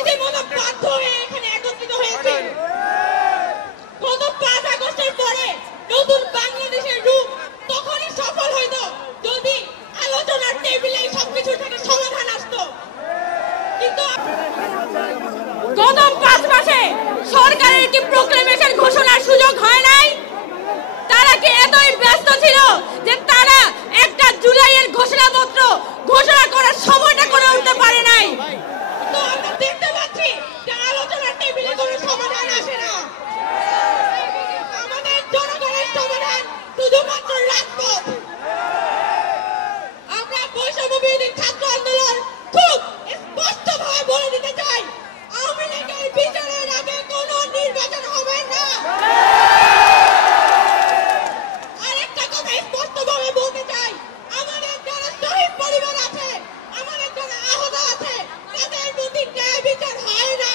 রীতিমতো বাধ্য হয়ে এখানে একত্রিত হয়েছে। গত 5 আগস্টের পরে নতুন বাংলাদেশের রূপ তখনই সফল হইত যদি আলোচনার টেবিলে সবকিছু থেকে সমাধান আসতো। কিন্তু গত 5 মাসে সরকারের কি প্রোক্লেমেশন ঘোষণার সুযোগ হয় নাই? তারা কি এতই ব্যস্ত ছিল যে তারা একটা জুলাইয়ের ঘোষণাপত্র ঘোষণা করার সময়টা করে উঠতে পারে নাই? তো আমরা দেখতে পাচ্ছি যে আলোচনার টেবিলে কোনো সমাধান আসে না। আমাদের জনগণের সমাধান শুধুমাত্র রাজপথ। আমরা বৈষম্য বিরোধী ছাত্র আন্দোলন খুব স্পষ্টভাবে বলে দিতে চাই, আওয়ামী লীগের বিচারের আগে কোনো নির্বাচন হবে না। আরেকটা কথা স্পষ্টভাবে বলতে চাই, আমাদের যারা শহীদ পরিবার আছে, আমাদের যারা আহত আছে, তাদের প্রতি ন্যায় বিচার হয় না।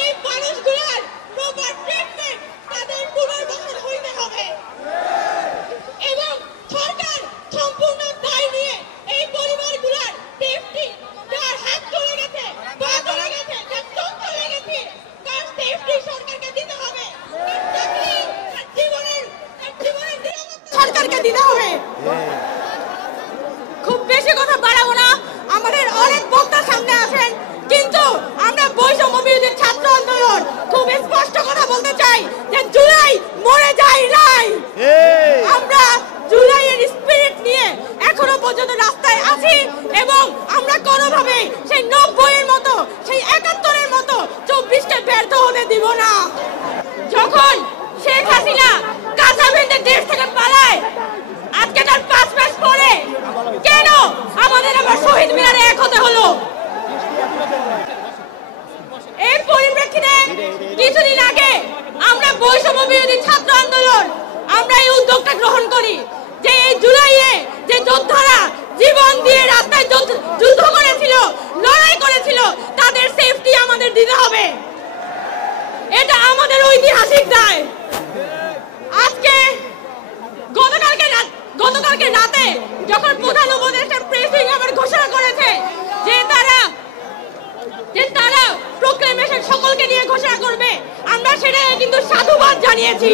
এই মানুষগুলোর প্রপার ট্রিটমেন্ট তাদের পুনর্বাসন হইতে হবে এবং সরকার সম্পূর্ণ দায় নিয়ে এই পরিবারগুলোর সেফটি, যার হাত চলে গেছে, পা চলে গেছে, যার চোখ চলে গেছে, তার সেফটি সরকারকে দিতে হবে। জীবনের সরকারকে দিতে হবে। খুব বেশি কথা বাড়াবো না, আমাদের অনেক বক্তা সামনে আসেন, কিন্তু আমরা বৈষম্য বিরোধী ছাত্র আন্দোলন খুব স্পষ্ট কথা বলতে চাই যে জুলাই মরে যায় নাই। আমরা জুলাইয়ের স্পিরিট নিয়ে এখনো পর্যন্ত রাস্তায় আছি এবং আমরা কোনোভাবে সেই 90-এর মতো, সেই 71-এর মতো 24কে ব্যর্থ হতে দিব না। যখন শেখ হাসিনা কাঁচা বেঁধে দেশ থেকে পালায়, আজকে তার 5 মাস পরে কেন আমাদের আবার শহীদ মিনারে এক হতে হলো? এই পরিপ্রেক্ষিতে কিছুদিন আগে আমরা বৈষম্য বিরোধী ছাত্র আন্দোলন আমরা এই উদ্যোগটা গ্রহণ করি যে এই জুলাইয়ে যে যোদ্ধারা জীবন দিয়ে রাস্তায় যুদ্ধ করেছিল, লড়াই করেছিল, তাদের সেফটি আমাদের দিতে হবে। এটা আমাদের ঐতিহাসিক দায়। আজকে গতকালকে রাতে যখন প্রধান উপদেষ্টা প্রেসিং আবার ঘোষণা করেছে যে তারা প্রোক্লেমেশন সকলকে নিয়ে ঘোষণা করবে, আমরা সেটা কিন্তু সাধুবাদ জানিয়েছি।